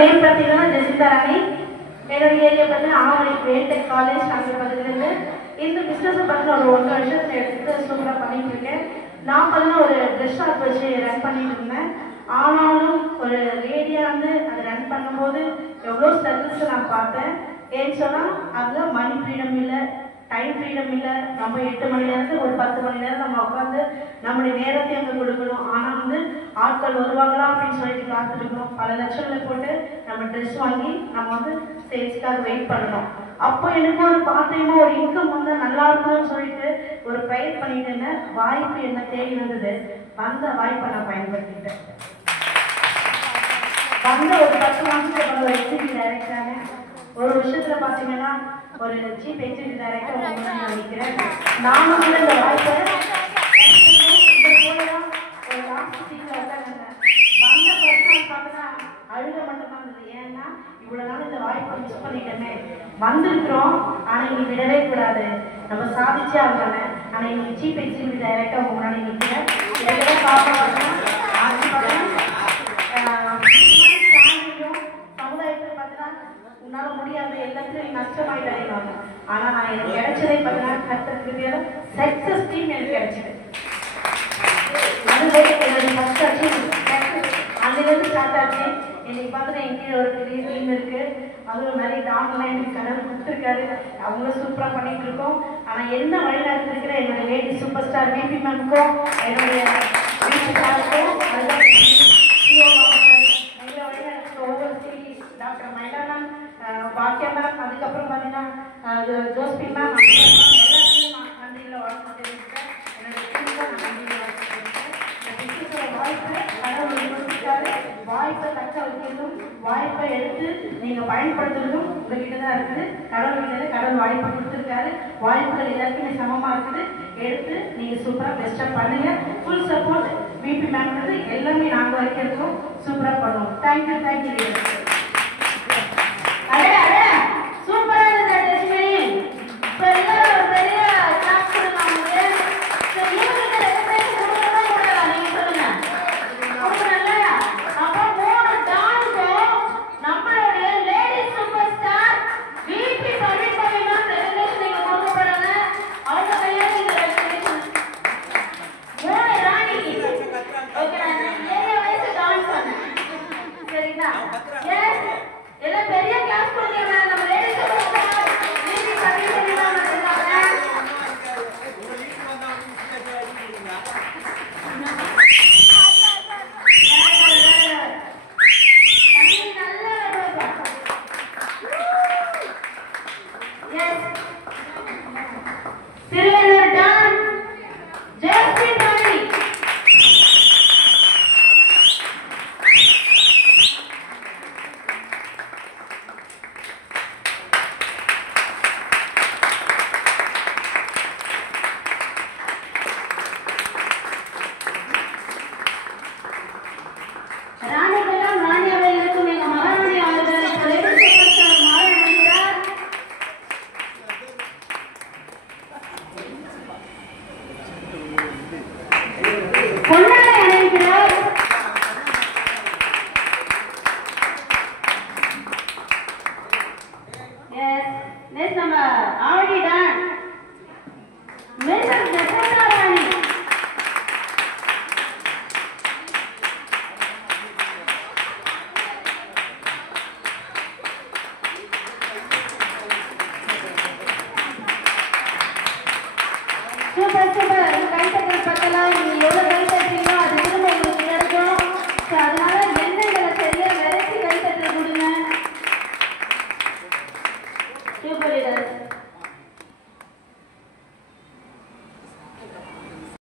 Name பார்த்தீங்கன்னா ஜெசிந்தா ராணி. என்னோட area பார்த்தீங்கன்னா ஆவணி வேல்டெக் காலேஜ் அங்கே பக்கத்துலேருந்து. இந்த பிஸ்னஸை பார்த்தீங்கன்னா ஒரு 1 வருஷத்துல எடுத்துட்டு சூப்பராக பண்ணிட்டு இருக்கேன். நான் பார்த்தீங்கன்னா ஒரு ட்ரெஸ் ஷாப் வச்சு ரன் பண்ணிட்டு இருந்தேன். ஆனாலும் ஒரு லேடியாக வந்து அதை ரன் பண்ணும்போது எவ்வளோ ஸ்ட்ரகிள்ஸை நான் பார்த்தேன். ஏன்னு சொன்னால் அதில் மணி ஃப்ரீடம் இல்லை, டைம் ஃப்ரீடம் இல்லை. நம்ம 8 மணி நேரத்துக்கு ஒரு 10 மணி நேரம் நம்ம உட்காந்து நம்முடைய நேரத்தை அங்கே கொடுக்கணும். ஆனால் வந்து ஆட்கள் வருவாங்களா அப்படின்னு சொல்லிட்டு காத்துருக்கணும். பல லட்சங்களை போட்டு நம்ம ட்ரெஸ் வாங்கி நம்ம வந்து சேல்ஸ்க்காக வெயிட் பண்ணணும். அப்போ எனக்கு ஒரு பார்ட் டைமாக ஒரு இன்கம் வந்து நல்லா இருக்கும்னு சொல்லிட்டு ஒரு ப்ரைவேட் பண்ணிட்டு இருந்தேன். வாய்ப்பு என்ன தேடி வந்தது. வந்த வாய்ப்பை நான் பயன்படுத்திக்கிட்டேன். வந்த ஒரு 10 மாதத்துக்கு ஒரு எக்ஸிக்யூட்டிவ் டைரக்டராக ஒரு விஷயத்துல பார்த்தீங்கன்னா ஒரு சீஃப் எக்ஸிக்யூட்டிவ் டைரக்டர் நான் நினைக்கிறேன். நானும் வந்து இந்த வாய்ப்பை ஒரு லாஸ்ட் சீட்டில் உட்காந்துருந்தேன். வந்த பர்சனல் பார்த்தீங்கன்னா அழுக மட்டும்தான் இருந்தது. ஏன்னா இவ்வளோ நாள் இந்த வாய்ப்பை மிஸ் பண்ணிட்டேனே. வந்திருக்கிறோம், ஆனால் இன்னைக்கு விடவே கூடாது, நம்ம சாதிச்சே ஆகலாமே. ஆனால் இன்னைக்கு சீஃப் எக்ஸிக்யூட்டிவ் டைரக்டர் உங்க முன்னாடி நிற்கிறேன். இதெல்லாம் பார்க்க ஆட்சி பார்த்தீங்கன்னா சமுதாயத்தில் பார்த்தீங்கன்னா உன்னால முடியாத எல்லாத்துலையும் நஷ்டமாயிட்டாங்க. ஆனா நான் எனக்கு கிடைச்சதே பார்த்தீங்கன்னா கத்துறதுக்கு சக்சஸ் டீம் எனக்கு கிடைச்சது. அதுவே என்னோட ஃபர்ஸ்ட் அச்சீவ்மெண்ட். அதுலேருந்து ஸ்டார்ட் ஆச்சு. இன்னைக்கு பார்த்தீங்கன்னா எங்கேயும் ஒரு பெரிய டீம் இருக்கு. அதுவும் நிறைய டான்லாம் எனக்கு கடவுள் கொடுத்துருக்காரு. அவங்களும் சூப்பராக பண்ணிட்டு இருக்கோம். ஆனால் என்ன வழி நடத்திருக்கிற என்னோட லேடி சூப்பர் ஸ்டார் விபி மேம்க்கும் என்னுடைய வீட்டுக்காருக்கும் அதுதான் டாக்டர் மைலா மேம், பாக்கியா மேம், அதுக்கப்புறம் பார்த்தீங்கன்னா ஜோஸ்பின் மேம், எல்லாத்தையும் நான் நன்றியில் வாழ்த்துட்டு இருக்கேன். என்னோட டீமுக்கும் நான் நன்றியில் வாழ்த்துட்டு இருக்கேன். இந்த பிஸ்னஸோட வாய்ப்பை கடவுள் கொடுத்துருக்காரு. வாய்ப்பை தக்க வைக்கிறதும் வாய்ப்பை எடுத்து நீங்கள் பயன்படுத்துறதும் உங்ககிட்ட தான் இருக்குது. கடவுள் வாய்ப்பை கொடுத்துருக்காரு. வாய்ப்புகள் எல்லாருக்குமே சமமாக இருக்குது. எடுத்து நீங்கள் சூப்பராக பெஸ்ட்டாக பண்ணுங்க. ஃபுல் சப்போர்ட் விபி மேம்ன்றது எல்லாமே நாங்கள் வரைக்கும் இருக்கோம். சூப்பராக பண்ணுவோம். Thank you thank you. சூப்பரா இருந்த லட்சுமி. இப்ப எல்லாரும் ஒரு பெரிய கிளாஸ் கொடுக்கலாம். இவங்களுக்கு 2 பேருக்கு கொடுக்கறதா கூடாதா? நீங்க சொல்லுங்க. கொடுக்கறல்ல. அப்போ 3 டான்ஸும் நம்மளுடைய lady superstar VP Pavithra regulation நீங்க கொடுக்க போறாங்க. அவங்க கையால இந்த ரெகுலேஷன் 3 ராணிக்கு. ஓகே, நான் ஏரியா வைஸ் டான்ஸ் பண்ணேன். சரிங்களா? எஸ், எல்லாம் பெரிய கிளாஸ் கொடுக்கறேன். நம்ம lady superstar VP Pavithra இருக்காங்க. திருவள்ளுவர் டான் ஜெயஸ்ரீ ராணி. ராணிகெல்லாம் ராணியாக இருக்கும் எங்க மகாராணி அவர்கள் லேடி சூப்பர் ஸ்டார் மாறி அணிகிறார். பொன்னாடை அணிகிறார். எஸ், நம்ம already done mister Jacintha Rani. Super super. கைத்தட்டல் பத்தலாம். நீங்க எவ்வளவு கைத்தட்டீங்களோ அது திரும்ப உங்களுக்கு கிடைக்கும். அதனால எண்ணங்களை சரியா விரைச்சி கைத்தட்டல் கொடுங்க. Super leader.